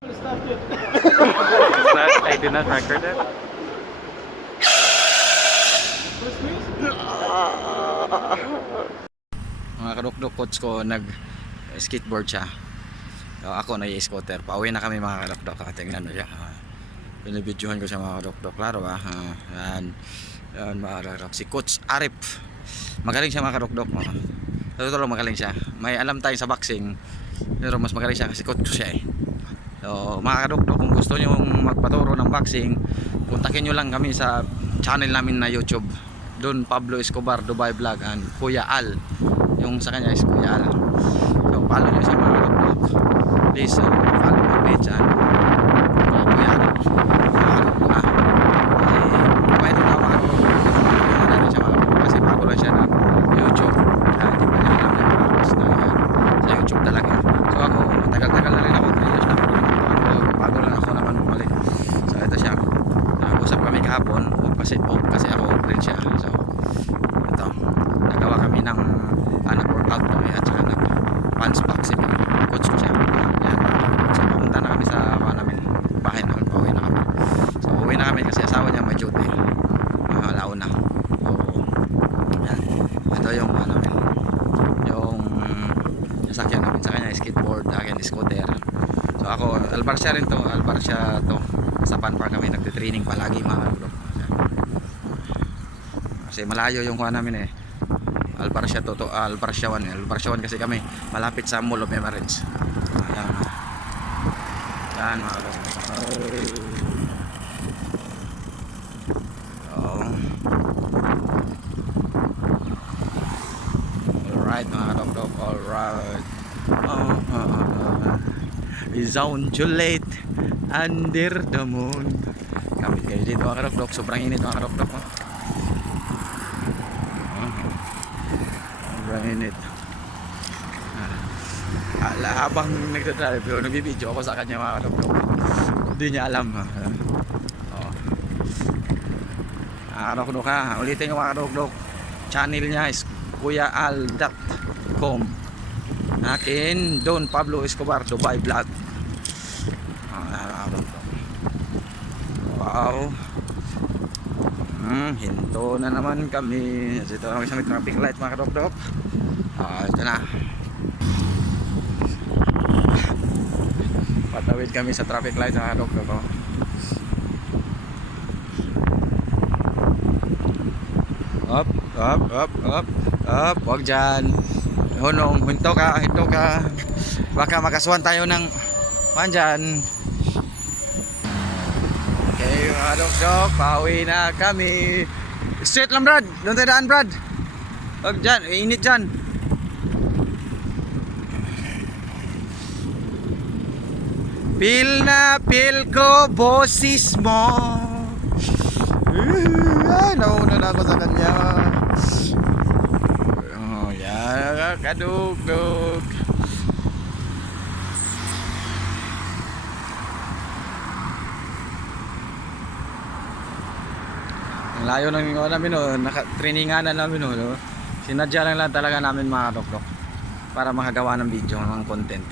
I did not record it. Mga kadukduk, coach ko nag-skateboard siya. So, ako nag-scooter. Pauwi na kami mga kadukduk. Tingnan mo siya. Pinibidyohan ko siya mga kadukduk. Klaro ba? Yan. Yan mga kadukduk. Si Coach Arif. Magaling siya mga kadukduk. Totoo magaling siya. May alam tayo sa boxing. Pero mas magaling siya kasi coach ko siya eh. So mga kadukduk, kung gusto nyo magpaturo ng boxing, kontakin nyo lang kami sa channel namin na YouTube. Doon Pablo Escobar Dubai Vlog and Kuya Al. Yung sa kanya is Kuya Al. So follow nyo siya mga kadukduk. Please follow my page and Kuya Al. Mga kadukduk ha. Pwede na mga kadukduk. Natin siya mga kadukduk kasi bago lang siya ng YouTube. Hindi pa niya alam na sa YouTube talaga. So ako, matagal-tagal na rin ako. 3 years na ako. Bago lang ako naman bumalik. So ito siya. Nag-usap kami kahapon. Kasi ako rin siya. So ito. Nagawa kami ng nag-workout kami at saka nag-punch boxing. Coach ko siya. Yan. So pumunta na kami sa bahay namin. Pauwi na kami. So uwi na kami kasi asawa niya may duty. Launa. So yan. Ito yung yung sasakyan namin sa kanya, skateboard, akin scooter. So ako, Albarcia rin to, Albarcia to. Sa Panpark kami nagte-training palagi mga bro. Kasi malayo yung kuha namin eh. Albarcia to, Albarcia 1. Albarcia 1 kasi kami malapit sa Mall of Emirates. Ayan. Yan mga bro. Alright mga dok-dok, alright. Sound too late under the moon. Kapit kayo dito mga dok-dok, sobrang init mga dok-dok. Sobrang init. Habang nagdadrive, nagbibideo ako sa kanya mga dok-dok. Hindi niya alam. Dok-dok ha, ulitin ko mga dok-dok. Channel niya is kuyaal.com. Akin Don Pablo Escobar Dubai Vlog. Wow. Hinto na naman kami. Dito na kami sa may traffic light mga kadok-dok. Ito na. Patawid kami sa traffic light mga kadok-dok. Up. Wag dyan. Hunong, hinto ka. Baka makasuhan tayo ng dyan. Okay mga dok-dok, pauwi na kami. Straight lang Brad, doon tayo daan Brad. Wag dyan, init dyan. Feel ko boses mo. Nauna na ako sa kanya. Yan, kadug-dug. Ang layo ng namin naka-trainingan na namin Sinadya lang talaga namin mga dok-dok para makagawa ng video, ng content.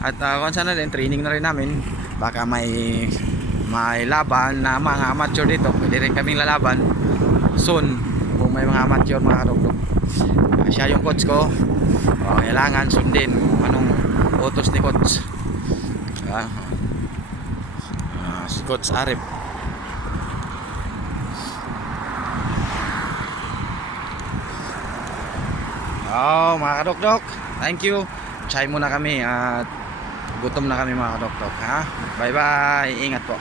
At kung saan na rin, training na rin namin. Baka may laban na mga amateur dito, pwede rin kaming lalaban soon kung may mga amateur mga dok-dok. Siya yung coach ko. Kailangan sundin kung anong utos ni coach. Si Coach Arif. Mga kadok-dok, thank you. Chay muna kami at gutom na kami mga kadok-dok ha. Bye bye, ingat po.